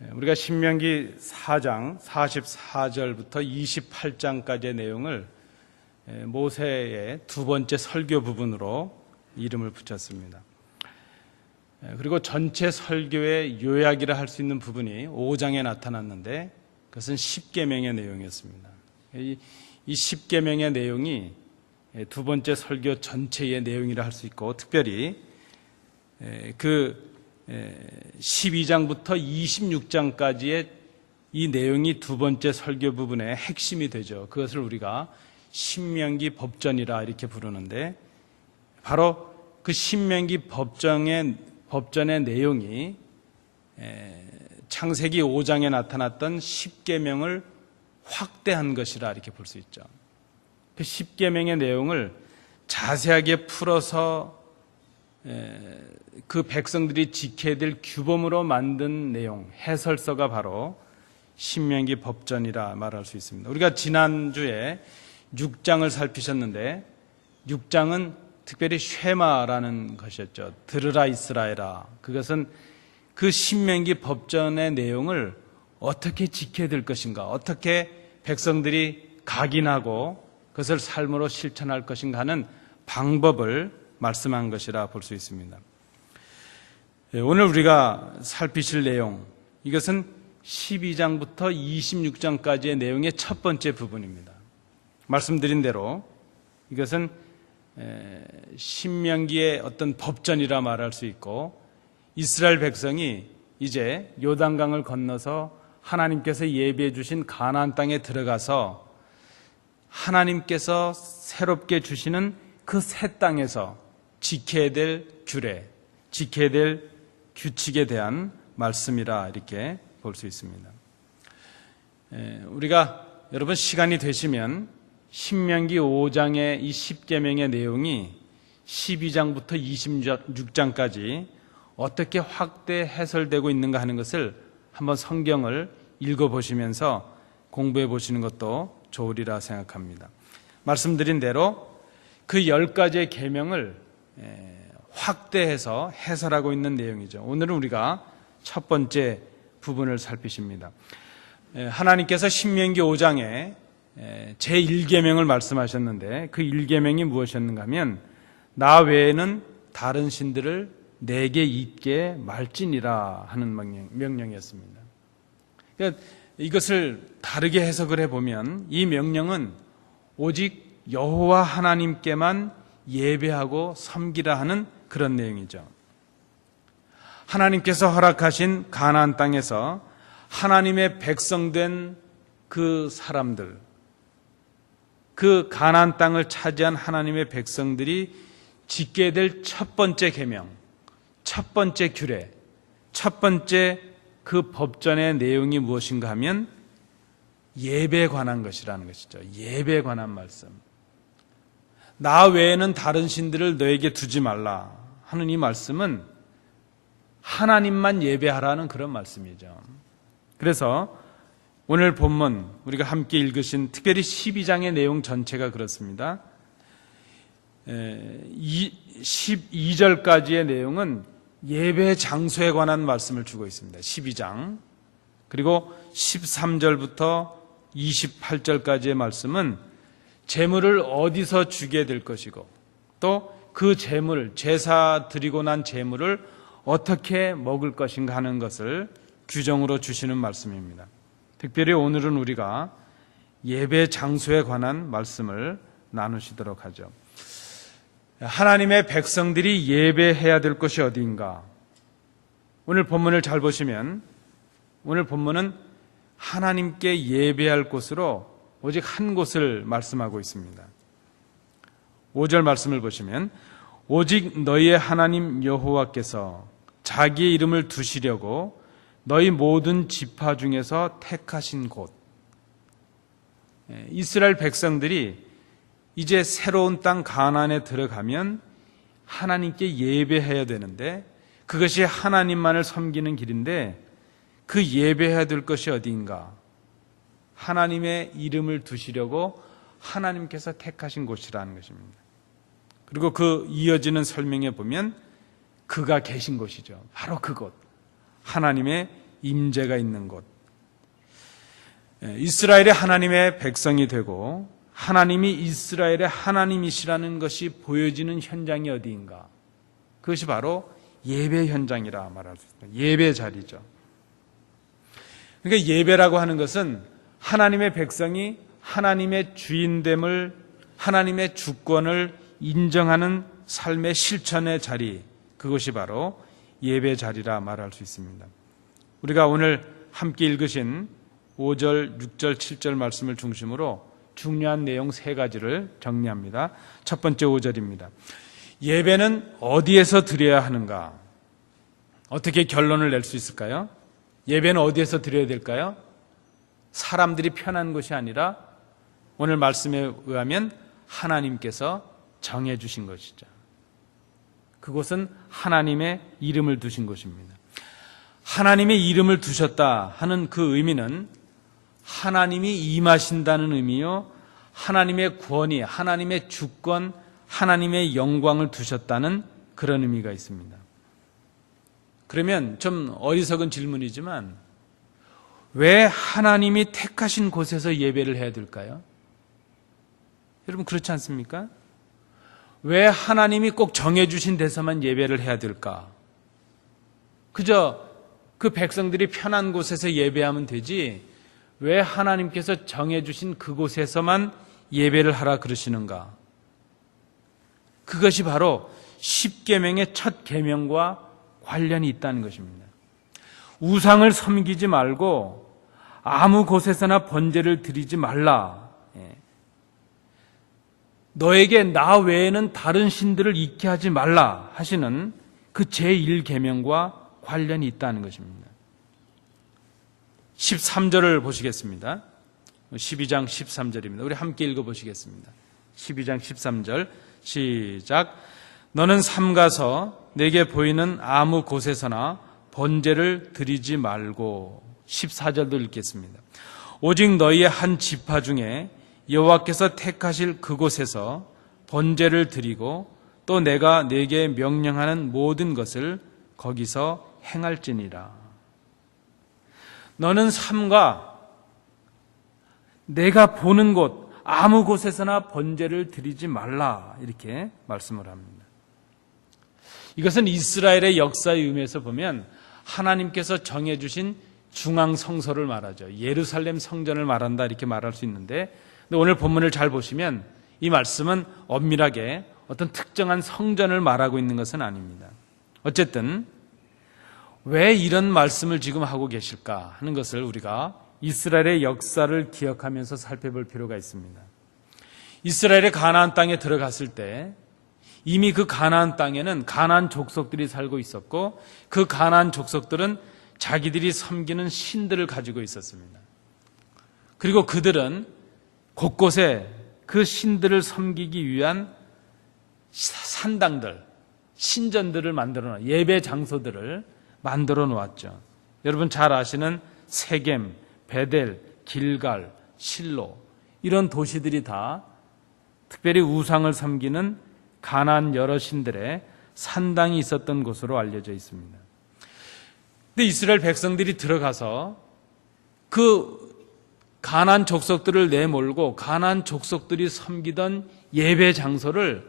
우리가 신명기 4장 44절부터 28장까지의 내용을 모세의 두 번째 설교 부분으로 이름을 붙였습니다. 그리고 전체 설교의 요약이라 할 수 있는 부분이 5장에 나타났는데 그것은 십계명의 내용이었습니다. 이 십계명의 내용이 두 번째 설교 전체의 내용이라 할 수 있고, 특별히 그 12장부터 26장까지의 이 내용이 두 번째 설교 부분의 핵심이 되죠. 그것을 우리가 신명기 법전이라 이렇게 부르는데, 바로 그 신명기 법전의 내용이 창세기 5장에 나타났던 십계명을 확대한 것이라 이렇게 볼 수 있죠. 그 십계명의 내용을 자세하게 풀어서 그 백성들이 지켜야 될 규범으로 만든 내용, 해설서가 바로 신명기 법전이라 말할 수 있습니다. 우리가 지난주에 6장을 살피셨는데 6장은 특별히 쉐마라는 것이었죠. 들으라 이스라엘아. 그것은 그 신명기 법전의 내용을 어떻게 지켜야 될 것인가, 어떻게 백성들이 각인하고 그것을 삶으로 실천할 것인가 하는 방법을 말씀한 것이라 볼 수 있습니다. 오늘 우리가 살피실 내용, 이것은 12장부터 26장까지의 내용의 첫 번째 부분입니다. 말씀드린 대로 이것은 신명기의 어떤 법전이라 말할 수 있고, 이스라엘 백성이 이제 요단강을 건너서 하나님께서 예비해 주신 가나안 땅에 들어가서 하나님께서 새롭게 주시는 그 새 땅에서 지켜야 될 규례, 지켜야 될 규칙에 대한 말씀이라 이렇게 볼 수 있습니다. 우리가 여러분 시간이 되시면 신명기 5장의 이 십계명의 내용이 12장부터 26장까지 어떻게 확대 해설되고 있는가 하는 것을 한번 성경을 읽어보시면서 공부해 보시는 것도 좋으리라 생각합니다. 말씀드린 대로 그 10가지의 계명을 확대해서 해설하고 있는 내용이죠. 오늘은 우리가 첫 번째 부분을 살피십니다. 하나님께서 신명기 5장에 제1계명을 말씀하셨는데 그 1계명이 무엇이었는가 하면 나 외에는 다른 신들을 내게 있게 말지니라 하는 명령이었습니다. 그러니까 이것을 다르게 해석을 해보면 이 명령은 오직 여호와 하나님께만 예배하고 섬기라 하는 그런 내용이죠. 하나님께서 허락하신 가나안 땅에서 하나님의 백성된 그 사람들, 그 가나안 땅을 차지한 하나님의 백성들이 지켜야 될 첫 번째 계명, 첫 번째 규례, 첫 번째 그 법전의 내용이 무엇인가 하면 예배에 관한 것이라는 것이죠. 예배에 관한 말씀. 나 외에는 다른 신들을 너에게 두지 말라 하는 이 말씀은 하나님만 예배하라는 그런 말씀이죠. 그래서 오늘 본문 우리가 함께 읽으신 특별히 12장의 내용 전체가 그렇습니다. 12절까지의 내용은 예배 장소에 관한 말씀을 주고 있습니다. 12장. 그리고 13절부터 28절까지의 말씀은 제물을 어디서 주게 될 것이고 또 그 제물, 제사 드리고 난 제물을 어떻게 먹을 것인가 하는 것을 규정으로 주시는 말씀입니다. 특별히 오늘은 우리가 예배 장소에 관한 말씀을 나누시도록 하죠. 하나님의 백성들이 예배해야 될 것이 어디인가? 오늘 본문을 잘 보시면 오늘 본문은 하나님께 예배할 곳으로 오직 한 곳을 말씀하고 있습니다. 5절 말씀을 보시면 오직 너희의 하나님 여호와께서 자기의 이름을 두시려고 너희 모든 지파 중에서 택하신 곳. 이스라엘 백성들이 이제 새로운 땅 가나안에 들어가면 하나님께 예배해야 되는데 그것이 하나님만을 섬기는 길인데 그 예배해야 될 것이 어디인가? 하나님의 이름을 두시려고 하나님께서 택하신 곳이라는 것입니다. 그리고 그 이어지는 설명에 보면 그가 계신 곳이죠. 바로 그곳. 하나님의 임재가 있는 곳, 이스라엘의 하나님의 백성이 되고 하나님이 이스라엘의 하나님이시라는 것이 보여지는 현장이 어디인가? 그것이 바로 예배 현장이라 말할 수 있습니다. 예배 자리죠. 그러니까 예배라고 하는 것은 하나님의 백성이 하나님의 주인됨을, 하나님의 주권을 인정하는 삶의 실천의 자리, 그것이 바로 예배 자리라 말할 수 있습니다. 우리가 오늘 함께 읽으신 5절, 6절, 7절 말씀을 중심으로 중요한 내용 3가지를 정리합니다. 첫 번째 5절입니다. 예배는 어디에서 드려야 하는가? 어떻게 결론을 낼 수 있을까요? 예배는 어디에서 드려야 될까요? 사람들이 편한 곳이 아니라 오늘 말씀에 의하면 하나님께서 정해주신 것이죠. 그곳은 하나님의 이름을 두신 곳입니다. 하나님의 이름을 두셨다 하는 그 의미는 하나님이 임하신다는 의미요, 하나님의 권위, 하나님의 주권, 하나님의 영광을 두셨다는 그런 의미가 있습니다. 그러면 좀 어리석은 질문이지만 왜 하나님이 택하신 곳에서 예배를 해야 될까요? 여러분 그렇지 않습니까? 왜 하나님이 꼭 정해주신 데서만 예배를 해야 될까? 그저 그 백성들이 편한 곳에서 예배하면 되지 왜 하나님께서 정해주신 그곳에서만 예배를 하라 그러시는가? 그것이 바로 십계명의 첫 계명과 관련이 있다는 것입니다. 우상을 섬기지 말고 아무 곳에서나 번제를 드리지 말라. 너에게 나 외에는 다른 신들을 있게 하지 말라 하시는 그 제1계명과 관련이 있다는 것입니다. 13절을 보시겠습니다. 12장 13절입니다. 우리 함께 읽어보시겠습니다. 12장 13절 시작. 너는 삼가서 내게 보이는 아무 곳에서나 번제를 드리지 말고. 14절도 읽겠습니다. 오직 너희의 한 지파 중에 여호와께서 택하실 그곳에서 번제를 드리고 또 내가 네게 명령하는 모든 것을 거기서 행할지니라. 너는 삼가 내가 보는 곳 아무 곳에서나 번제를 드리지 말라 이렇게 말씀을 합니다. 이것은 이스라엘의 역사의 의미에서 보면 하나님께서 정해주신 중앙성소를 말하죠. 예루살렘 성전을 말한다 이렇게 말할 수 있는데 근데 오늘 본문을 잘 보시면 이 말씀은 엄밀하게 어떤 특정한 성전을 말하고 있는 것은 아닙니다. 어쨌든 왜 이런 말씀을 지금 하고 계실까 하는 것을 우리가 이스라엘의 역사를 기억하면서 살펴볼 필요가 있습니다. 이스라엘의 가나안 땅에 들어갔을 때 이미 그 가나안 땅에는 가나안 족속들이 살고 있었고 그 가나안 족속들은 자기들이 섬기는 신들을 가지고 있었습니다. 그리고 그들은 곳곳에 그 신들을 섬기기 위한 산당들, 신전들을 만들어 놓았죠. 예배 장소들을 만들어 놓았죠. 여러분 잘 아시는 세겜, 베델, 길갈, 실로 이런 도시들이 다 특별히 우상을 섬기는 가나안 여러 신들의 산당이 있었던 곳으로 알려져 있습니다. 근데 이스라엘 백성들이 들어가서 그 가나안 족속들을 내몰고 가나안 족속들이 섬기던 예배 장소를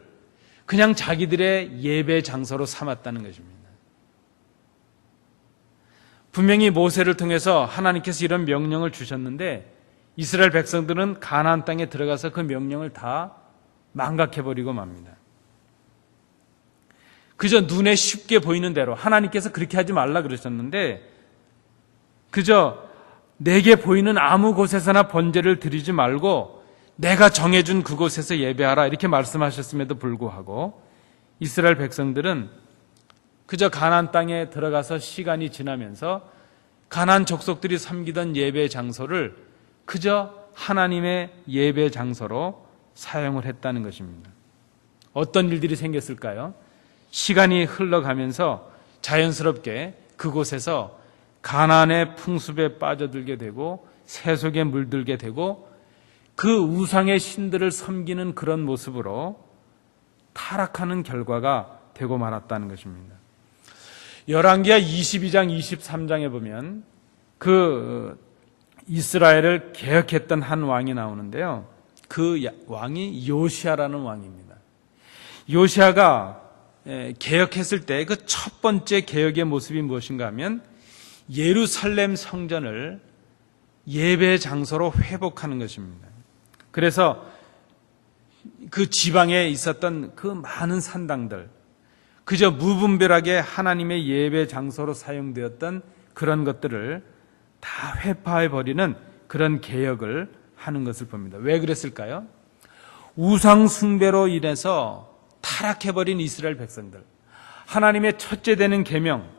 그냥 자기들의 예배 장소로 삼았다는 것입니다. 분명히 모세를 통해서 하나님께서 이런 명령을 주셨는데 이스라엘 백성들은 가나안 땅에 들어가서 그 명령을 다 망각해버리고 맙니다. 그저 눈에 쉽게 보이는 대로 하나님께서 그렇게 하지 말라 그러셨는데 그저 내게 보이는 아무 곳에서나 번제를 드리지 말고 내가 정해준 그곳에서 예배하라 이렇게 말씀하셨음에도 불구하고 이스라엘 백성들은 그저 가나안 땅에 들어가서 시간이 지나면서 가나안 족속들이 섬기던 예배 장소를 그저 하나님의 예배 장소로 사용을 했다는 것입니다. 어떤 일들이 생겼을까요? 시간이 흘러가면서 자연스럽게 그곳에서 가나안의 풍습에 빠져들게 되고 세속에 물들게 되고 그 우상의 신들을 섬기는 그런 모습으로 타락하는 결과가 되고 말았다는 것입니다. 열왕기하 22장 23장에 보면 그 이스라엘을 개혁했던 한 왕이 나오는데요. 그 왕이 요시아라는 왕입니다. 요시아가 개혁했을 때 그 첫 번째 개혁의 모습이 무엇인가 하면 예루살렘 성전을 예배 장소로 회복하는 것입니다. 그래서 그 지방에 있었던 그 많은 산당들, 그저 무분별하게 하나님의 예배 장소로 사용되었던 그런 것들을 다 회파해버리는 그런 개혁을 하는 것을 봅니다. 왜 그랬을까요? 우상 숭배로 인해서 타락해버린 이스라엘 백성들, 하나님의 첫째 되는 계명,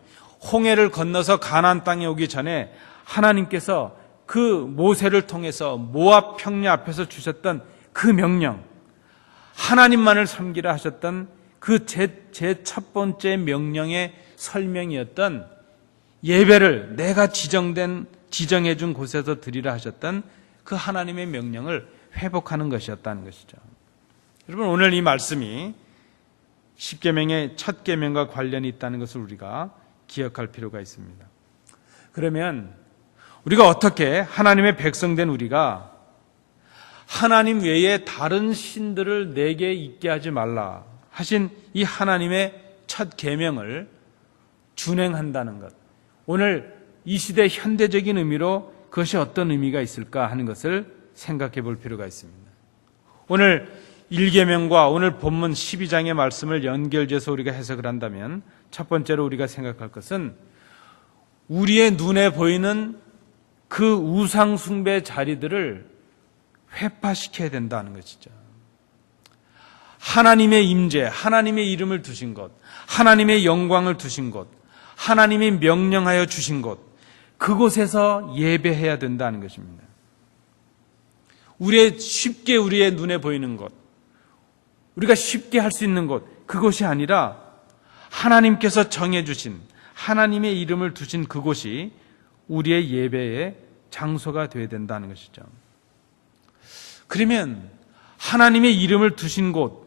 홍해를 건너서 가나안 땅에 오기 전에 하나님께서 그 모세를 통해서 모압 평야 앞에서 주셨던 그 명령, 하나님만을 섬기라 하셨던 그 제 첫 번째 명령의 설명이었던 예배를 내가 지정해 준 곳에서 드리라 하셨던 그 하나님의 명령을 회복하는 것이었다는 것이죠. 여러분, 오늘 이 말씀이 십계명의 첫 계명과 관련이 있다는 것을 우리가 기억할 필요가 있습니다. 그러면 우리가 어떻게 하나님의 백성된 우리가 하나님 외에 다른 신들을 내게 있게 하지 말라 하신 이 하나님의 첫 계명을 준행한다는 것, 오늘 이 시대 현대적인 의미로 그것이 어떤 의미가 있을까 하는 것을 생각해 볼 필요가 있습니다. 오늘 1계명과 오늘 본문 12장의 말씀을 연결지어서 우리가 해석을 한다면 첫 번째로 우리가 생각할 것은 우리의 눈에 보이는 그 우상 숭배 자리들을 회파시켜야 된다는 것이죠. 하나님의 임재, 하나님의 이름을 두신 곳, 하나님의 영광을 두신 곳, 하나님이 명령하여 주신 곳, 그곳에서 예배해야 된다는 것입니다. 쉽게 우리의 눈에 보이는 곳, 우리가 쉽게 할 수 있는 곳, 그곳이 아니라 하나님께서 정해주신 하나님의 이름을 두신 그곳이 우리의 예배의 장소가 되어야 된다는 것이죠. 그러면 하나님의 이름을 두신 곳,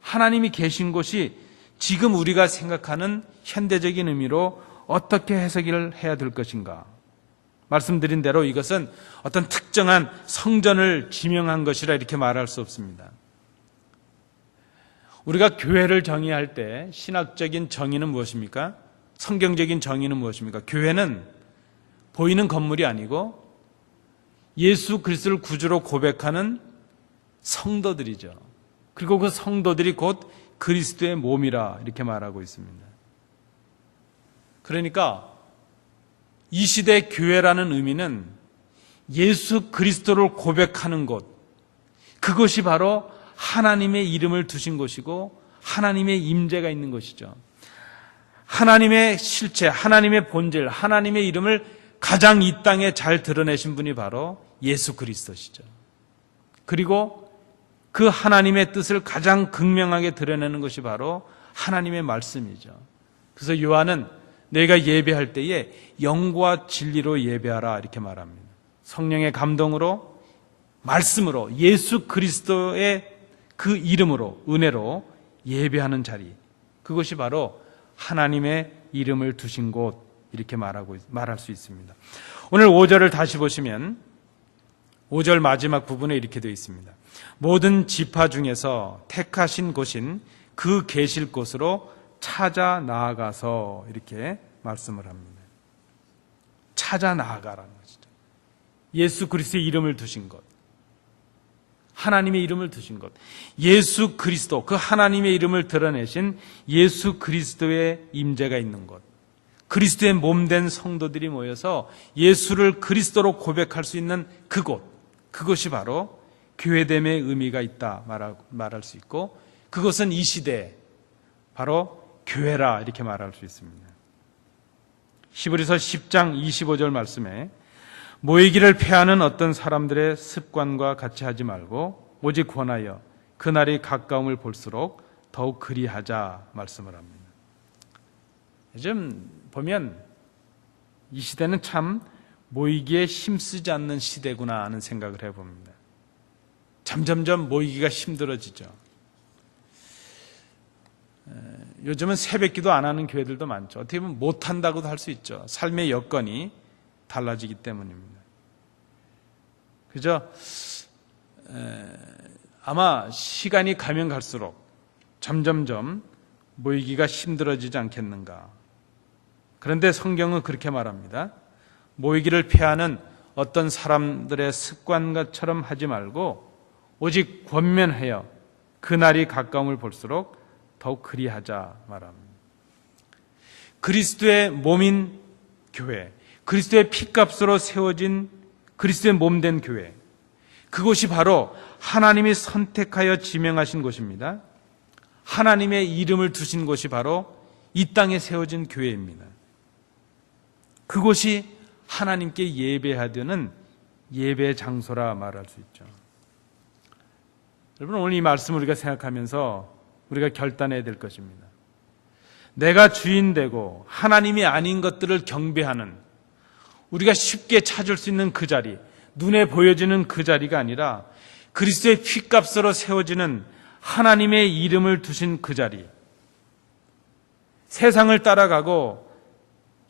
하나님이 계신 곳이 지금 우리가 생각하는 현대적인 의미로 어떻게 해석을 해야 될 것인가? 말씀드린 대로 이것은 어떤 특정한 성전을 지명한 것이라 이렇게 말할 수 없습니다. 우리가 교회를 정의할 때 신학적인 정의는 무엇입니까? 성경적인 정의는 무엇입니까? 교회는 보이는 건물이 아니고 예수 그리스도를 구주로 고백하는 성도들이죠. 그리고 그 성도들이 곧 그리스도의 몸이라 이렇게 말하고 있습니다. 그러니까 이 시대 교회라는 의미는 예수 그리스도를 고백하는 곳, 그것이 바로 하나님의 이름을 두신 곳이고 하나님의 임재가 있는 곳이죠. 하나님의 실체, 하나님의 본질, 하나님의 이름을 가장 이 땅에 잘 드러내신 분이 바로 예수 그리스도시죠. 그리고 그 하나님의 뜻을 가장 극명하게 드러내는 것이 바로 하나님의 말씀이죠. 그래서 요한은 너희가 예배할 때에 영과 진리로 예배하라 이렇게 말합니다. 성령의 감동으로, 말씀으로, 예수 그리스도의 그 이름으로, 은혜로 예배하는 자리, 그것이 바로 하나님의 이름을 두신 곳 이렇게 말할 수 있습니다. 오늘 5절을 다시 보시면 5절 마지막 부분에 이렇게 되어 있습니다. 모든 지파 중에서 택하신 곳인 그 계실 곳으로 찾아 나아가서 이렇게 말씀을 합니다. 찾아 나아가라는 것이죠. 예수 그리스도의 이름을 두신 것, 하나님의 이름을 두신 것, 예수 그리스도, 그 하나님의 이름을 드러내신 예수 그리스도의 임재가 있는 것, 그리스도의 몸된 성도들이 모여서 예수를 그리스도로 고백할 수 있는 그곳, 그것이 바로 교회됨의 의미가 있다 말할 수 있고, 그것은 이 시대에 바로 교회라 이렇게 말할 수 있습니다. 히브리서 10장 25절 말씀에 모이기를 패하는 어떤 사람들의 습관과 같이 하지 말고 오직 권하여 그날이 가까움을 볼수록 더욱 그리하자 말씀을 합니다. 요즘 보면 이 시대는 참 모이기에 힘쓰지 않는 시대구나 하는 생각을 해봅니다. 점점점 모이기가 힘들어지죠. 요즘은 새벽기도 안 하는 교회들도 많죠. 어떻게 보면 못한다고도 할 수 있죠. 삶의 여건이 달라지기 때문입니다. 그죠? 아마 시간이 가면 갈수록 점점점 모이기가 힘들어지지 않겠는가. 그런데 성경은 그렇게 말합니다. 모이기를 피하는 어떤 사람들의 습관과처럼 하지 말고 오직 권면하여 그날이 가까움을 볼수록 더욱 그리하자 말합니다. 그리스도의 몸인 교회, 그리스도의 피값으로 세워진 그리스도의 몸된 교회, 그곳이 바로 하나님이 선택하여 지명하신 곳입니다. 하나님의 이름을 두신 곳이 바로 이 땅에 세워진 교회입니다. 그곳이 하나님께 예배하려는 예배 장소라 말할 수 있죠. 여러분, 오늘 이 말씀을 우리가 생각하면서 우리가 결단해야 될 것입니다. 내가 주인 되고 하나님이 아닌 것들을 경배하는, 우리가 쉽게 찾을 수 있는 그 자리, 눈에 보여지는 그 자리가 아니라 그리스도의 피값으로 세워지는 하나님의 이름을 두신 그 자리, 세상을 따라가고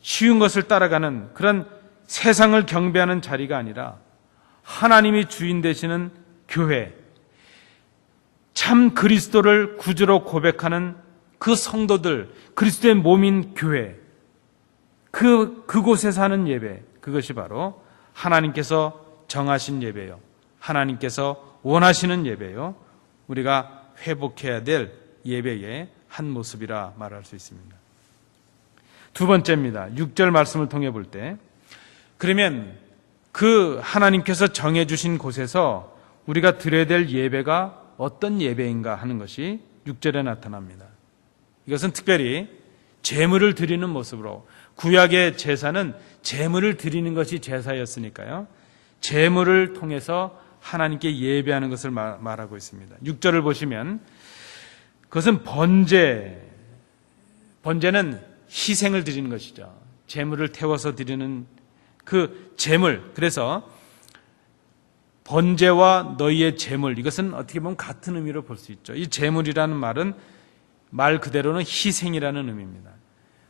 쉬운 것을 따라가는 그런 세상을 경배하는 자리가 아니라 하나님이 주인 되시는 교회, 참 그리스도를 구주로 고백하는 그 성도들, 그리스도의 몸인 교회, 그곳에서 하는 예배, 그것이 바로 하나님께서 정하신 예배요, 하나님께서 원하시는 예배요, 우리가 회복해야 될 예배의 한 모습이라 말할 수 있습니다. 두 번째입니다. 6절 말씀을 통해 볼 때, 그러면 그 하나님께서 정해주신 곳에서 우리가 드려야 될 예배가 어떤 예배인가 하는 것이 6절에 나타납니다. 이것은 특별히 제물을 드리는 모습으로, 구약의 제사는 제물을 드리는 것이 제사였으니까요, 제물을 통해서 하나님께 예배하는 것을 말하고 있습니다. 6절을 보시면 그것은 번제는 희생을 드리는 것이죠. 제물을 태워서 드리는 그 제물, 그래서 번제와 너희의 제물, 이것은 어떻게 보면 같은 의미로 볼 수 있죠. 이 제물이라는 말은 말 그대로는 희생이라는 의미입니다.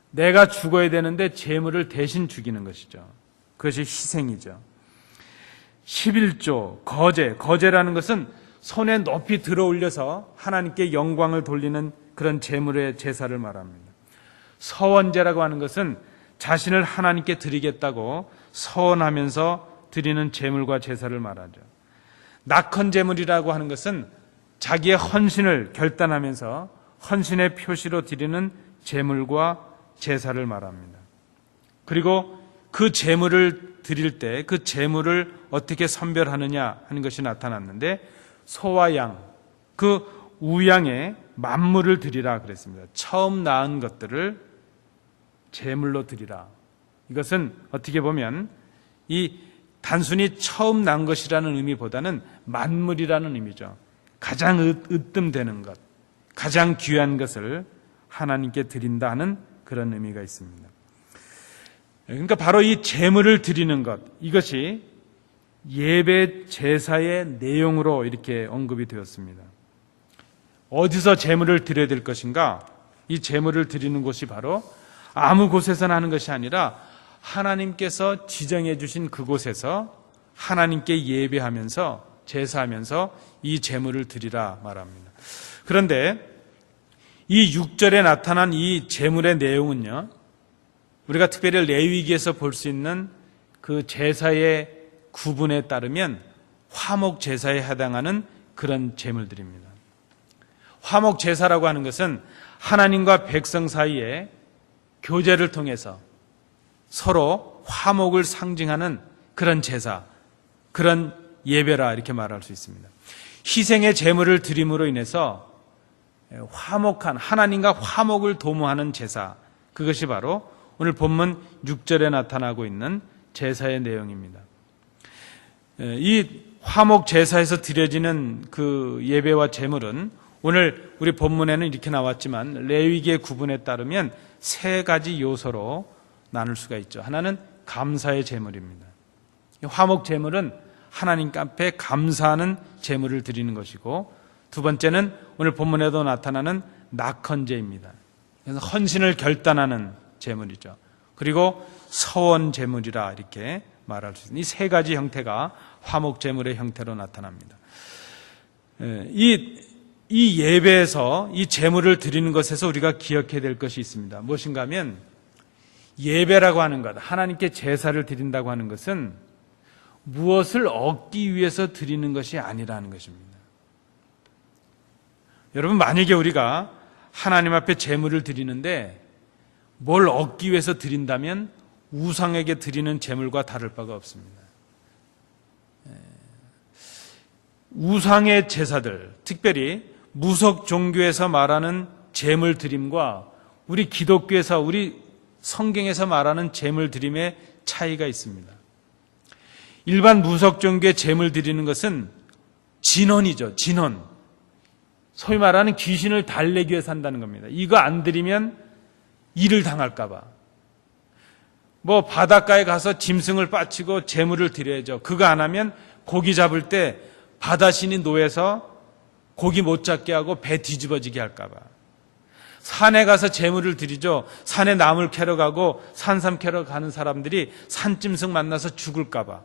내가 죽어야 되는데 제물을 대신 죽이는 것이죠. 그것이 희생이죠. 11조 거제라는 것은 손에 높이 들어 올려서 하나님께 영광을 돌리는 그런 제물의 제사를 말합니다. 서원제라고 하는 것은 자신을 하나님께 드리겠다고 서원하면서 드리는 제물과 제사를 말하죠. 낙헌제물이라고 하는 것은 자기의 헌신을 결단하면서 헌신의 표시로 드리는 제물과 제사를 말합니다. 그리고 그 제물을 드릴 때 그 제물을 어떻게 선별하느냐 하는 것이 나타났는데, 소와 양, 그 우양의 만물을 드리라 그랬습니다. 처음 낳은 것들을 제물로 드리라. 이것은 어떻게 보면 이 단순히 처음 난 것이라는 의미보다는 만물이라는 의미죠. 가장 으뜸되는 것, 가장 귀한 것을 하나님께 드린다 하는 그런 의미가 있습니다. 그러니까 바로 이 제물을 드리는 것, 이것이 예배 제사의 내용으로 이렇게 언급이 되었습니다. 어디서 제물을 드려야 될 것인가? 이 제물을 드리는 곳이 바로 아무 곳에서나 하는 것이 아니라 하나님께서 지정해 주신 그곳에서 하나님께 예배하면서 제사하면서 이 제물을 드리라 말합니다. 그런데 이 6절에 나타난 이 제물의 내용은요, 우리가 특별히 레위기에서 볼 수 있는 그 제사의 구분에 따르면 화목 제사에 해당하는 그런 제물들입니다. 화목 제사라고 하는 것은 하나님과 백성 사이에 교제를 통해서 서로 화목을 상징하는 그런 제사, 그런 예배라 이렇게 말할 수 있습니다. 희생의 제물을 드림으로 인해서 화목한, 하나님과 화목을 도모하는 제사, 그것이 바로 오늘 본문 6절에 나타나고 있는 제사의 내용입니다. 이 화목 제사에서 드려지는 그 예배와 제물은 오늘 우리 본문에는 이렇게 나왔지만 레위기의 구분에 따르면 세 가지 요소로 나눌 수가 있죠. 하나는 감사의 제물입니다. 화목 제물은 하나님 앞에 감사하는 제물을 드리는 것이고, 두 번째는 오늘 본문에도 나타나는 낙헌제입니다. 그래서 헌신을 결단하는 제물이죠. 그리고 서원 제물이라 이렇게 말할 수 있습니다. 이 세 가지 형태가 화목 제물의 형태로 나타납니다. 이 예배에서 이 제물을 드리는 것에서 우리가 기억해야 될 것이 있습니다. 무엇인가 하면 예배라고 하는 것, 하나님께 제사를 드린다고 하는 것은 무엇을 얻기 위해서 드리는 것이 아니라는 것입니다. 여러분, 만약에 우리가 하나님 앞에 제물을 드리는데 뭘 얻기 위해서 드린다면 우상에게 드리는 제물과 다를 바가 없습니다. 우상의 제사들, 특별히 무속 종교에서 말하는 제물 드림과 우리 기독교에서, 우리 성경에서 말하는 제물 드림의 차이가 있습니다. 일반 무속 종교의 제물 드리는 것은 진언이죠. 진언. 소위 말하는 귀신을 달래기 위해서 한다는 겁니다. 이거 안 드리면 일을 당할까 봐. 바닷가에 가서 짐승을 빠치고 제물을 드려야죠. 그거 안 하면 고기 잡을 때 바다신이 노해서 고기 못 잡게 하고 배 뒤집어지게 할까 봐. 산에 가서 제물을 드리죠. 산에 나물 캐러 가고 산삼 캐러 가는 사람들이 산짐승 만나서 죽을까 봐.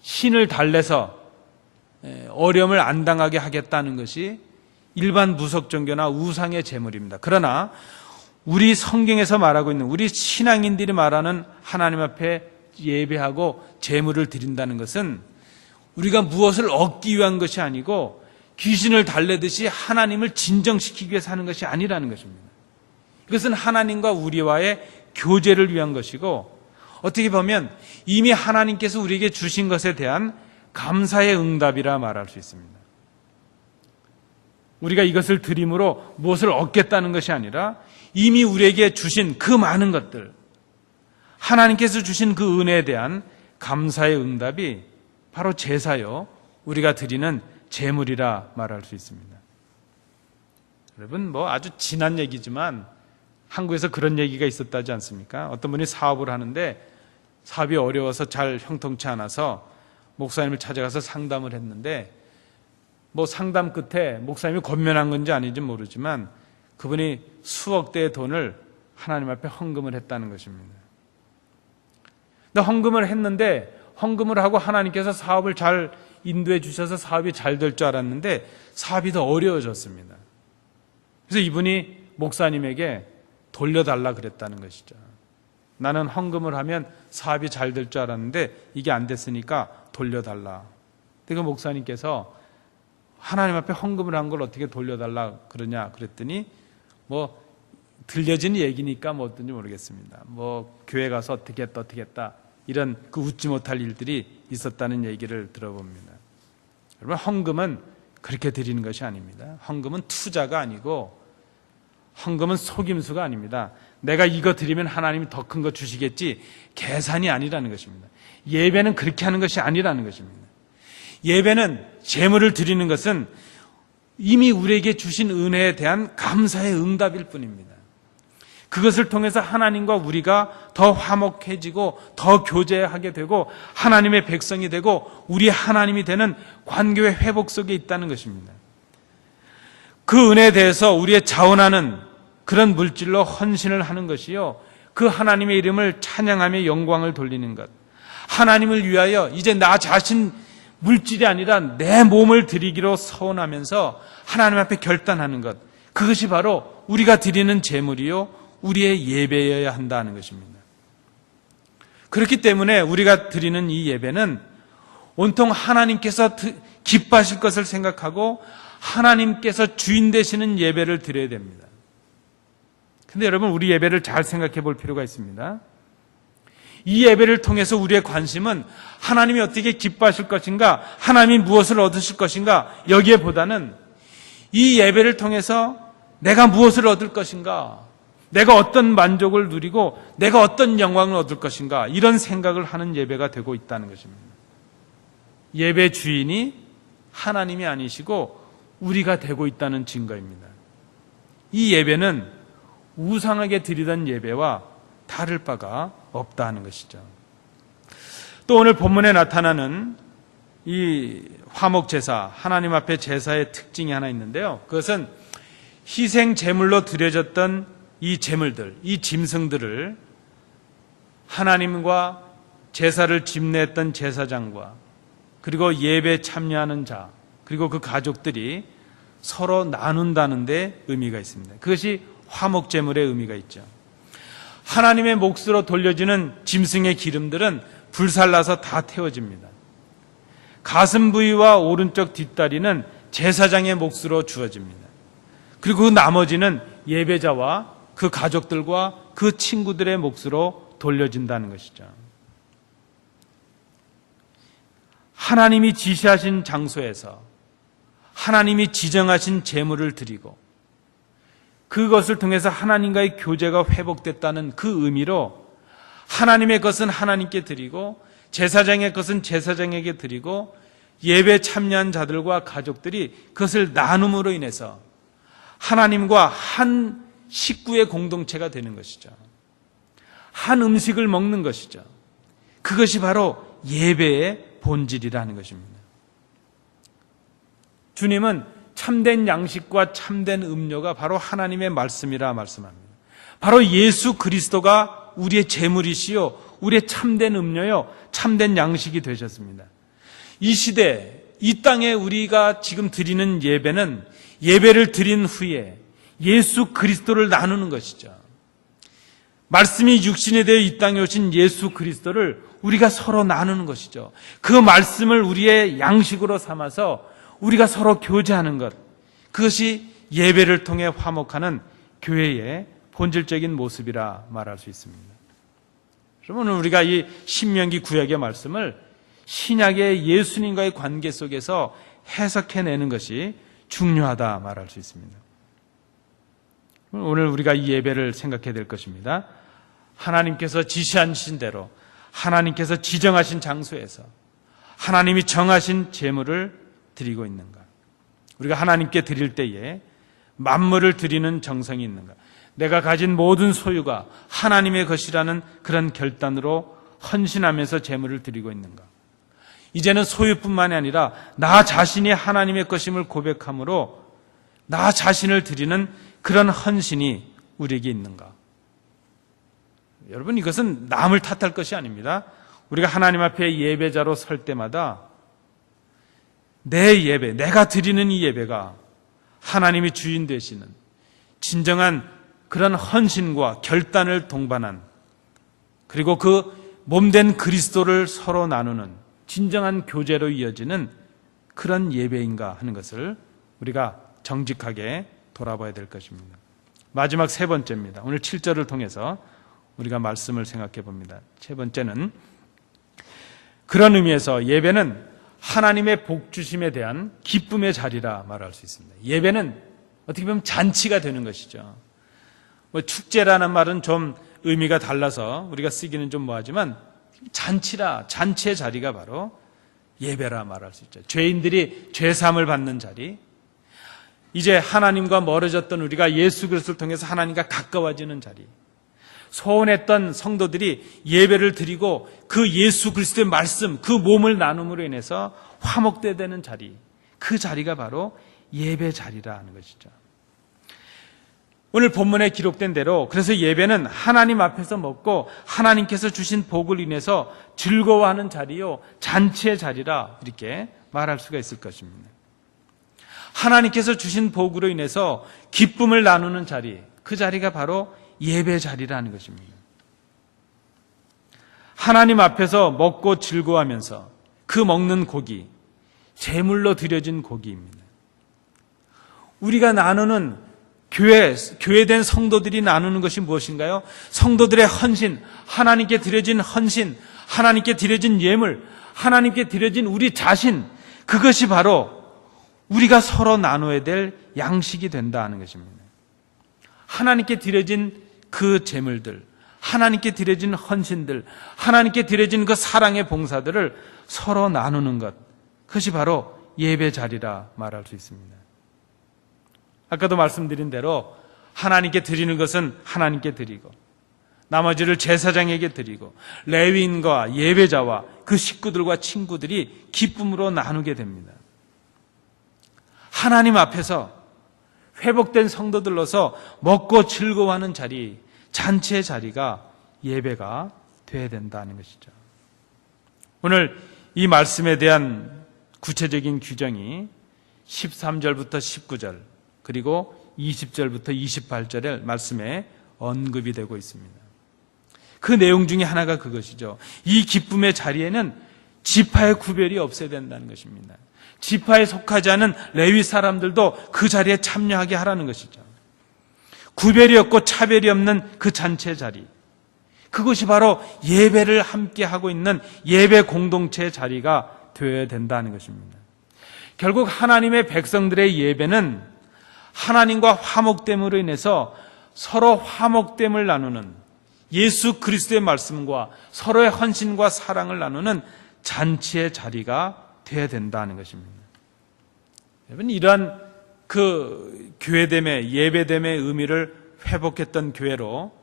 신을 달래서 어려움을 안 당하게 하겠다는 것이 일반 무속 종교나 우상의 제물입니다. 그러나 우리 성경에서 말하고 있는, 우리 신앙인들이 말하는 하나님 앞에 예배하고 제물을 드린다는 것은 우리가 무엇을 얻기 위한 것이 아니고 귀신을 달래듯이 하나님을 진정시키기 위해서 하는 것이 아니라는 것입니다. 이것은 하나님과 우리와의 교제를 위한 것이고, 어떻게 보면 이미 하나님께서 우리에게 주신 것에 대한 감사의 응답이라 말할 수 있습니다. 우리가 이것을 드림으로 무엇을 얻겠다는 것이 아니라 이미 우리에게 주신 그 많은 것들, 하나님께서 주신 그 은혜에 대한 감사의 응답이 바로 제사요, 우리가 드리는 제물이라 말할 수 있습니다. 여러분, 아주 지난 얘기지만 한국에서 그런 얘기가 있었다지 않습니까? 어떤 분이 사업을 하는데 사업이 어려워서 잘 형통치 않아서 목사님을 찾아가서 상담을 했는데, 상담 끝에 목사님이 권면한 건지 아닌지 모르지만 그분이 수억 대의 돈을 하나님 앞에 헌금을 했다는 것입니다. 근데 헌금을 했는데, 헌금을 하고 하나님께서 사업을 잘 인도해 주셔서 사업이 잘 될 줄 알았는데 사업이 더 어려워졌습니다. 그래서 이분이 목사님에게 돌려달라 그랬다는 것이죠. 나는 헌금을 하면 사업이 잘 될 줄 알았는데 이게 안 됐으니까 돌려달라. 그 목사님께서 하나님 앞에 헌금을 한 걸 어떻게 돌려달라 그러냐 그랬더니 들려진 얘기니까 어떤지 모르겠습니다. 교회 가서 어떻게 했다 이런 그 웃지 못할 일들이 있었다는 얘기를 들어봅니다. 여러분, 헌금은 그렇게 드리는 것이 아닙니다. 헌금은 투자가 아니고 헌금은 속임수가 아닙니다. 내가 이거 드리면 하나님이 더 큰 거 주시겠지, 계산이 아니라는 것입니다. 예배는 그렇게 하는 것이 아니라는 것입니다. 예배는, 제물을 드리는 것은 이미 우리에게 주신 은혜에 대한 감사의 응답일 뿐입니다. 그것을 통해서 하나님과 우리가 더 화목해지고 더 교제하게 되고 하나님의 백성이 되고 우리 하나님이 되는 관계의 회복 속에 있다는 것입니다. 그 은혜에 대해서 우리의 자원하는 그런 물질로 헌신을 하는 것이요, 그 하나님의 이름을 찬양하며 영광을 돌리는 것, 하나님을 위하여 이제 나 자신 물질이 아니라 내 몸을 드리기로 서원하면서 하나님 앞에 결단하는 것, 그것이 바로 우리가 드리는 제물이요 우리의 예배여야 한다는 것입니다. 그렇기 때문에 우리가 드리는 이 예배는 온통 하나님께서 기뻐하실 것을 생각하고 하나님께서 주인 되시는 예배를 드려야 됩니다. 그런데 여러분, 우리 예배를 잘 생각해 볼 필요가 있습니다. 이 예배를 통해서 우리의 관심은 하나님이 어떻게 기뻐하실 것인가, 하나님이 무엇을 얻으실 것인가, 여기에보다는 이 예배를 통해서 내가 무엇을 얻을 것인가, 내가 어떤 만족을 누리고 내가 어떤 영광을 얻을 것인가, 이런 생각을 하는 예배가 되고 있다는 것입니다. 예배 주인이 하나님이 아니시고 우리가 되고 있다는 증거입니다. 이 예배는 우상에게 드리던 예배와 다를 바가 없다 하는 것이죠. 또 오늘 본문에 나타나는 이 화목제사, 하나님 앞에 제사의 특징이 하나 있는데요. 그것은 희생 제물로 드려졌던 이 제물들, 이 짐승들을 하나님과 제사를 집례했던 제사장과 그리고 예배 참여하는 자 그리고 그 가족들이 서로 나눈다는 데 의미가 있습니다. 그것이 화목제물의 의미가 있죠. 하나님의 몫으로 돌려지는 짐승의 기름들은 불살라서 다 태워집니다. 가슴 부위와 오른쪽 뒷다리는 제사장의 몫으로 주어집니다. 그리고 그 나머지는 예배자와 그 가족들과 그 친구들의 몫으로 돌려진다는 것이죠. 하나님이 지시하신 장소에서 하나님이 지정하신 제물을 드리고 그것을 통해서 하나님과의 교제가 회복됐다는 그 의미로 하나님의 것은 하나님께 드리고 제사장의 것은 제사장에게 드리고 예배 참여한 자들과 가족들이 그것을 나눔으로 인해서 하나님과 한 식구의 공동체가 되는 것이죠. 한 음식을 먹는 것이죠. 그것이 바로 예배의 본질이라는 것입니다. 주님은 참된 양식과 참된 음료가 바로 하나님의 말씀이라 말씀합니다. 바로 예수 그리스도가 우리의 제물이시요 우리의 참된 음료요 참된 양식이 되셨습니다. 이 시대 이 땅에 우리가 지금 드리는 예배는 예배를 드린 후에 예수 그리스도를 나누는 것이죠. 말씀이 육신이 되어 이 땅에 오신 예수 그리스도를 우리가 서로 나누는 것이죠. 그 말씀을 우리의 양식으로 삼아서 우리가 서로 교제하는 것, 그것이 예배를 통해 화목하는 교회의 본질적인 모습이라 말할 수 있습니다. 그러면 우리가 이 신명기 구약의 말씀을 신약의 예수님과의 관계 속에서 해석해내는 것이 중요하다 말할 수 있습니다. 오늘 우리가 이 예배를 생각해야 될 것입니다. 하나님께서 지시하신 대로 하나님께서 지정하신 장소에서 하나님이 정하신 제물을 드리고 있는가? 우리가 하나님께 드릴 때에 만물을 드리는 정성이 있는가? 내가 가진 모든 소유가 하나님의 것이라는 그런 결단으로 헌신하면서 제물을 드리고 있는가? 이제는 소유뿐만이 아니라 나 자신이 하나님의 것임을 고백함으로 나 자신을 드리는 그런 헌신이 우리에게 있는가? 여러분, 이것은 남을 탓할 것이 아닙니다. 우리가 하나님 앞에 예배자로 설 때마다 내 예배, 내가 드리는 이 예배가 하나님이 주인 되시는 진정한 그런 헌신과 결단을 동반한, 그리고 그 몸된 그리스도를 서로 나누는 진정한 교제로 이어지는 그런 예배인가 하는 것을 우리가 정직하게 돌아봐야 될 것입니다. 마지막 세 번째입니다. 오늘 7절을 통해서 우리가 말씀을 생각해 봅니다. 세 번째는 그런 의미에서 예배는 하나님의 복 주심에 대한 기쁨의 자리라 말할 수 있습니다. 예배는 어떻게 보면 잔치가 되는 것이죠. 축제라는 말은 좀 의미가 달라서 우리가 쓰기는 좀 뭐하지만 잔치의 자리가 바로 예배라 말할 수 있죠. 죄인들이 죄사함을 받는 자리, 이제 하나님과 멀어졌던 우리가 예수 그리스도를 통해서 하나님과 가까워지는 자리, 소원했던 성도들이 예배를 드리고 그 예수 그리스도의 말씀, 그 몸을 나눔으로 인해서 화목되어야 되는 자리, 그 자리가 바로 예배 자리라는 것이죠. 오늘 본문에 기록된 대로 그래서 예배는 하나님 앞에서 먹고 하나님께서 주신 복을 인해서 즐거워하는 자리요, 잔치의 자리라 이렇게 말할 수가 있을 것입니다. 하나님께서 주신 복으로 인해서 기쁨을 나누는 자리, 그 자리가 바로 예배 자리라는 것입니다. 하나님 앞에서 먹고 즐거워하면서 그 먹는 고기, 제물로 드려진 고기입니다. 우리가 나누는 교회된 성도들이 나누는 것이 무엇인가요? 성도들의 헌신, 하나님께 드려진 헌신, 하나님께 드려진 예물, 하나님께 드려진 우리 자신, 그것이 바로 우리가 서로 나눠야 될 양식이 된다는 것입니다. 하나님께 드려진 그 제물들, 하나님께 드려진 헌신들, 하나님께 드려진 그 사랑의 봉사들을 서로 나누는 것, 그것이 바로 예배 자리라 말할 수 있습니다. 아까도 말씀드린 대로 하나님께 드리는 것은 하나님께 드리고 나머지를 제사장에게 드리고 레위인과 예배자와 그 식구들과 친구들이 기쁨으로 나누게 됩니다. 하나님 앞에서 회복된 성도들로서 먹고 즐거워하는 자리, 잔치의 자리가 예배가 되어야 된다는 것이죠. 오늘 이 말씀에 대한 구체적인 규정이 13절부터 19절 그리고 20절부터 28절의 말씀에 언급이 되고 있습니다. 그 내용 중에 하나가 그것이죠. 이 기쁨의 자리에는 지파의 구별이 없어야 된다는 것입니다. 지파에 속하지 않은 레위 사람들도 그 자리에 참여하게 하라는 것이죠. 구별이 없고 차별이 없는 그 잔치의 자리, 그것이 바로 예배를 함께 하고 있는 예배 공동체의 자리가 되어야 된다는 것입니다. 결국 하나님의 백성들의 예배는 하나님과 화목됨으로 인해서 서로 화목됨을 나누는, 예수 그리스도의 말씀과 서로의 헌신과 사랑을 나누는 잔치의 자리가 되어야 된다는 것입니다. 여러분, 이러한 그 교회됨의, 예배됨의 의미를 회복했던 교회로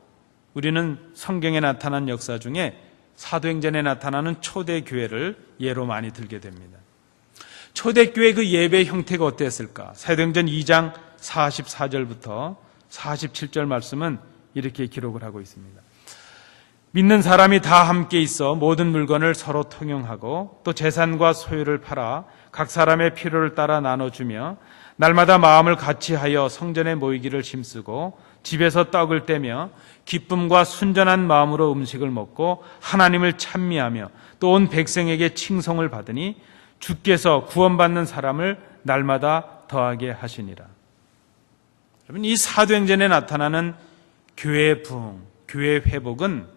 우리는 성경에 나타난 역사 중에 사도행전에 나타나는 초대교회를 예로 많이 들게 됩니다. 초대교회 그 예배 형태가 어땠을까? 사도행전 2장 44절부터 47절 말씀은 이렇게 기록을 하고 있습니다. 믿는 사람이 다 함께 있어 모든 물건을 서로 통용하고 또 재산과 소유를 팔아 각 사람의 필요를 따라 나눠주며 날마다 마음을 같이하여 성전에 모이기를 힘쓰고 집에서 떡을 떼며 기쁨과 순전한 마음으로 음식을 먹고 하나님을 찬미하며 또 온 백성에게 칭송을 받으니 주께서 구원받는 사람을 날마다 더하게 하시니라. 여러분, 이 사도행전에 나타나는 교회의 부흥, 교회의 회복은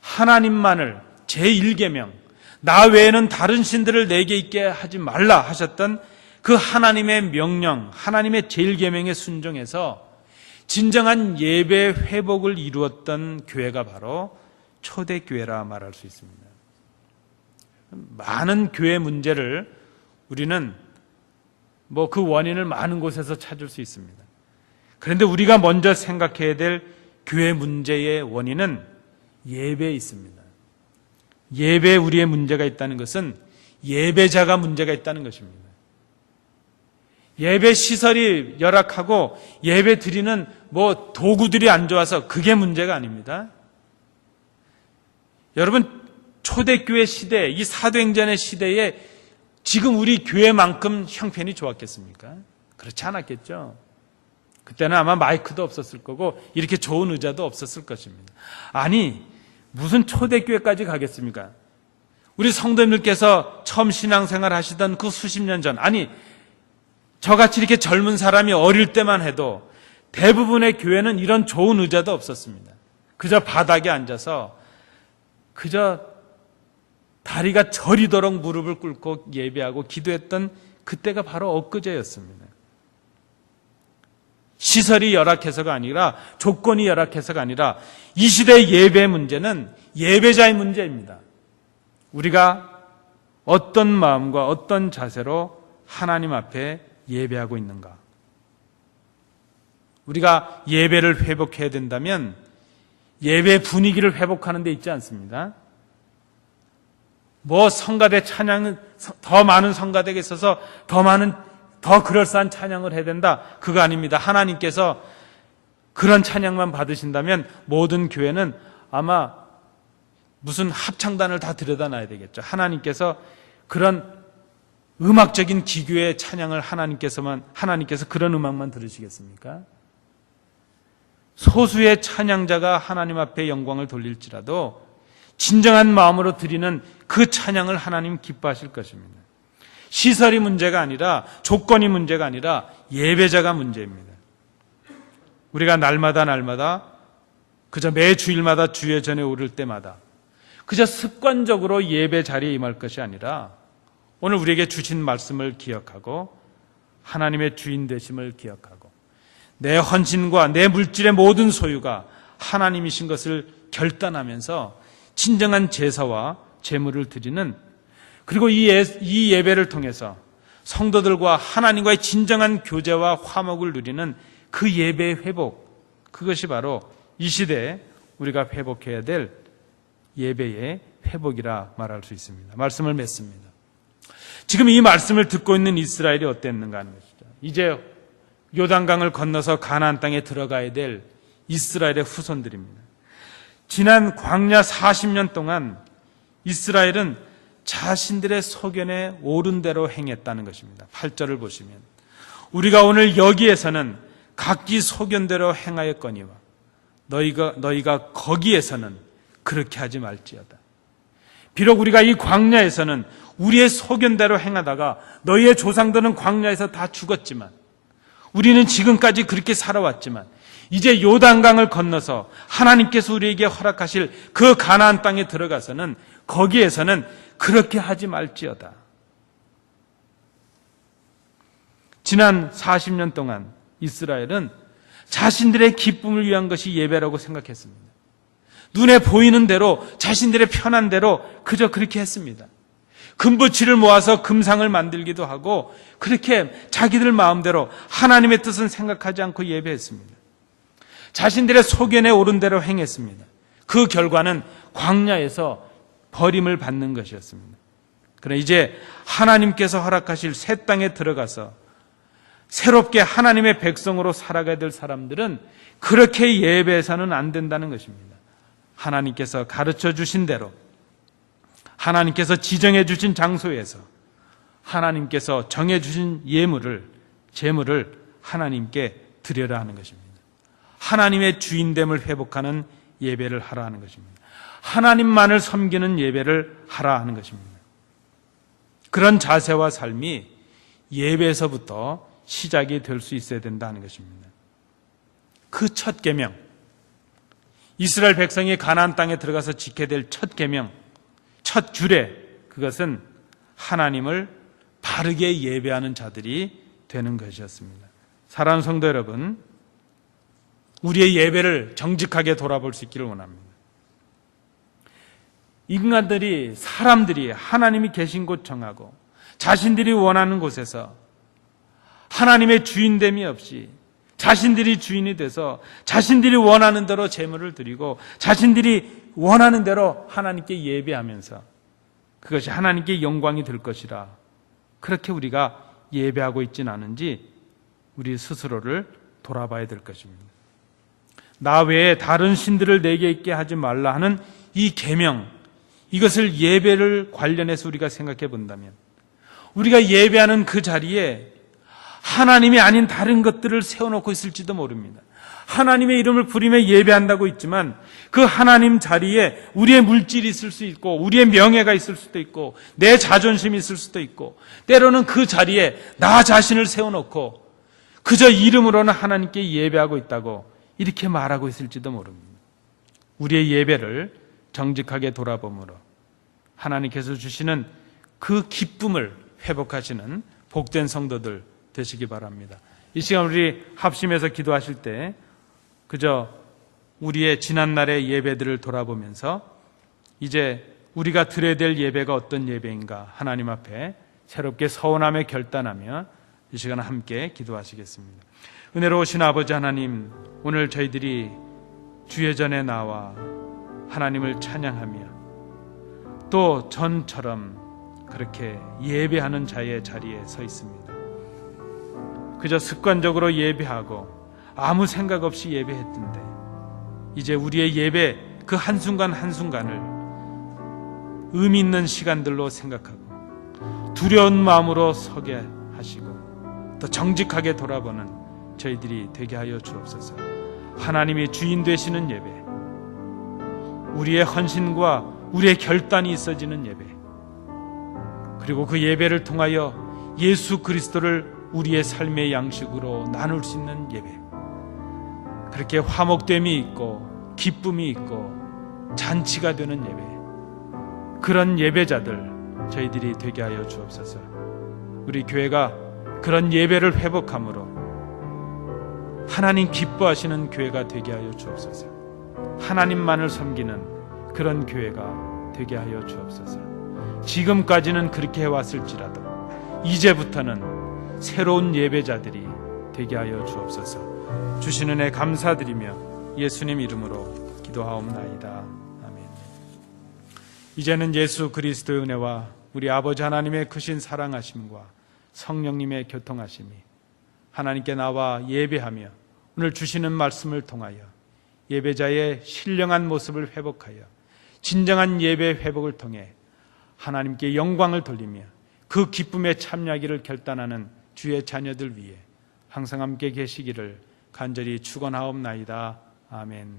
하나님만을 제1계명, 나 외에는 다른 신들을 내게 있게 하지 말라 하셨던 그 하나님의 명령, 하나님의 제1계명에 순종해서 진정한 예배 회복을 이루었던 교회가 바로 초대교회라 말할 수 있습니다. 많은 교회 문제를 우리는 그 원인을 많은 곳에서 찾을 수 있습니다. 그런데 우리가 먼저 생각해야 될 교회 문제의 원인은 예배에 있습니다. 예배에 우리의 문제가 있다는 것은 예배자가 문제가 있다는 것입니다. 예배 시설이 열악하고 예배 드리는 도구들이 안 좋아서 그게 문제가 아닙니다. 여러분, 초대교회 시대, 이 사도행전의 시대에 지금 우리 교회만큼 형편이 좋았겠습니까? 그렇지 않았겠죠. 그때는 아마 마이크도 없었을 거고 이렇게 좋은 의자도 없었을 것입니다. 아니, 무슨 초대교회까지 가겠습니까? 우리 성도님들께서 처음 신앙생활 하시던 그 수십 년 전, 아니 저같이 이렇게 젊은 사람이 어릴 때만 해도 대부분의 교회는 이런 좋은 의자도 없었습니다. 그저 바닥에 앉아서 그저 다리가 저리도록 무릎을 꿇고 예배하고 기도했던 그때가 바로 엊그제였습니다. 시설이 열악해서가 아니라, 조건이 열악해서가 아니라 이 시대의 예배 문제는 예배자의 문제입니다. 우리가 어떤 마음과 어떤 자세로 하나님 앞에 예배하고 있는가? 우리가 예배를 회복해야 된다면 예배 분위기를 회복하는 데 있지 않습니다. 성가대 찬양은 더 많은 성가대가 있어서 더 그럴싸한 찬양을 해야 된다. 그거 아닙니다. 하나님께서 그런 찬양만 받으신다면 모든 교회는 아마 무슨 합창단을 다 들여다 놔야 되겠죠. 하나님께서 그런 음악적인 기교의 찬양을 하나님께서 그런 음악만 들으시겠습니까? 소수의 찬양자가 하나님 앞에 영광을 돌릴지라도 진정한 마음으로 드리는 그 찬양을 하나님 기뻐하실 것입니다. 시설이 문제가 아니라, 조건이 문제가 아니라 예배자가 문제입니다. 우리가 날마다 그저 매 주일마다 주의 전에 오를 때마다 그저 습관적으로 예배 자리에 임할 것이 아니라 오늘 우리에게 주신 말씀을 기억하고 하나님의 주인 되심을 기억하고 내 헌신과 내 물질의 모든 소유가 하나님이신 것을 결단하면서 진정한 제사와 제물을 드리는, 그리고 이 예배를 통해서 성도들과 하나님과의 진정한 교제와 화목을 누리는 그 예배의 회복, 그것이 바로 이 시대에 우리가 회복해야 될 예배의 회복이라 말할 수 있습니다. 말씀을 맺습니다. 지금 이 말씀을 듣고 있는 이스라엘이 어땠는가 하는 것이죠. 이제 요단강을 건너서 가나안 땅에 들어가야 될 이스라엘의 후손들입니다. 지난 광야 40년 동안 이스라엘은 자신들의 소견에 옳은 대로 행했다는 것입니다. 8절을 보시면 우리가 오늘 여기에서는 각기 소견대로 행하였거니와 너희가 거기에서는 그렇게 하지 말지어다. 비록 우리가 이 광야에서는 우리의 소견대로 행하다가 너희의 조상들은 광야에서 다 죽었지만 우리는 지금까지 그렇게 살아왔지만 이제 요단강을 건너서 하나님께서 우리에게 허락하실 그 가나안 땅에 들어가서는 거기에서는 그렇게 하지 말지어다. 지난 40년 동안 이스라엘은 자신들의 기쁨을 위한 것이 예배라고 생각했습니다. 눈에 보이는 대로 자신들의 편한 대로 그저 그렇게 했습니다. 금붙이를 모아서 금상을 만들기도 하고 그렇게 자기들 마음대로 하나님의 뜻은 생각하지 않고 예배했습니다. 자신들의 소견에 옳은 대로 행했습니다. 그 결과는 광야에서 버림을 받는 것이었습니다. 그러나 이제 하나님께서 허락하실 새 땅에 들어가서 새롭게 하나님의 백성으로 살아가야 될 사람들은 그렇게 예배해서는 안 된다는 것입니다. 하나님께서 가르쳐 주신 대로 하나님께서 지정해 주신 장소에서 하나님께서 정해 주신 제물을 하나님께 드려라 하는 것입니다. 하나님의 주인됨을 회복하는 예배를 하라 하는 것입니다. 하나님만을 섬기는 예배를 하라 하는 것입니다. 그런 자세와 삶이 예배에서부터 시작이 될 수 있어야 된다 하는 것입니다. 그 첫 계명, 이스라엘 백성이 가나안 땅에 들어가서 지켜야 될 첫 계명, 첫 규례, 그것은 하나님을 바르게 예배하는 자들이 되는 것이었습니다. 사랑하는 성도 여러분, 우리의 예배를 정직하게 돌아볼 수 있기를 원합니다. 사람들이 하나님이 계신 곳 정하고 자신들이 원하는 곳에서 하나님의 주인됨이 없이 자신들이 주인이 돼서 자신들이 원하는 대로 제물을 드리고 자신들이 원하는 대로 하나님께 예배하면서 그것이 하나님께 영광이 될 것이라 그렇게 우리가 예배하고 있지는 않은지 우리 스스로를 돌아봐야 될 것입니다. 나 외에 다른 신들을 내게 있게 하지 말라 하는 이 계명, 이것을 예배를 관련해서 우리가 생각해 본다면 우리가 예배하는 그 자리에 하나님이 아닌 다른 것들을 세워놓고 있을지도 모릅니다. 하나님의 이름을 부리며 예배한다고 있지만 그 하나님 자리에 우리의 물질이 있을 수 있고 우리의 명예가 있을 수도 있고 내 자존심이 있을 수도 있고 때로는 그 자리에 나 자신을 세워놓고 그저 이름으로는 하나님께 예배하고 있다고 이렇게 말하고 있을지도 모릅니다. 우리의 예배를 정직하게 돌아보므로 하나님께서 주시는 그 기쁨을 회복하시는 복된 성도들 되시기 바랍니다. 이 시간 우리 합심해서 기도하실 때 그저 우리의 지난날의 예배들을 돌아보면서 이제 우리가 드려야 될 예배가 어떤 예배인가 하나님 앞에 새롭게 서원하며 결단하며 이 시간 함께 기도하시겠습니다. 은혜로우신 아버지 하나님, 오늘 저희들이 주의 전에 나와 하나님을 찬양하며 또 전처럼 그렇게 예배하는 자의 자리에 서 있습니다. 그저 습관적으로 예배하고 아무 생각 없이 예배했던데 이제 우리의 예배 그 한순간 한순간을 의미 있는 시간들로 생각하고 두려운 마음으로 서게 하시고 또 정직하게 돌아보는 저희들이 되게 하여 주옵소서. 하나님이 주인 되시는 예배, 우리의 헌신과 우리의 결단이 있어지는 예배, 그리고 그 예배를 통하여 예수 그리스도를 우리의 삶의 양식으로 나눌 수 있는 예배, 그렇게 화목됨이 있고 기쁨이 있고 잔치가 되는 예배, 그런 예배자들 저희들이 되게 하여 주옵소서. 우리 교회가 그런 예배를 회복함으로 하나님 기뻐하시는 교회가 되게 하여 주옵소서. 하나님만을 섬기는 그런 교회가 되게 하여 주옵소서. 지금까지는 그렇게 해왔을지라도 이제부터는 새로운 예배자들이 되게 하여 주옵소서. 주시는 은혜 감사드리며 예수님 이름으로 기도하옵나이다. 아멘. 이제는 예수 그리스도의 은혜와 우리 아버지 하나님의 크신 사랑하심과 성령님의 교통하심이 하나님께 나와 예배하며 오늘 주시는 말씀을 통하여 예배자의 신령한 모습을 회복하여 진정한 예배 회복을 통해 하나님께 영광을 돌리며 그 기쁨에 참여하기를 결단하는 주의 자녀들 위해 항상 함께 계시기를 간절히 축원하옵나이다. 아멘.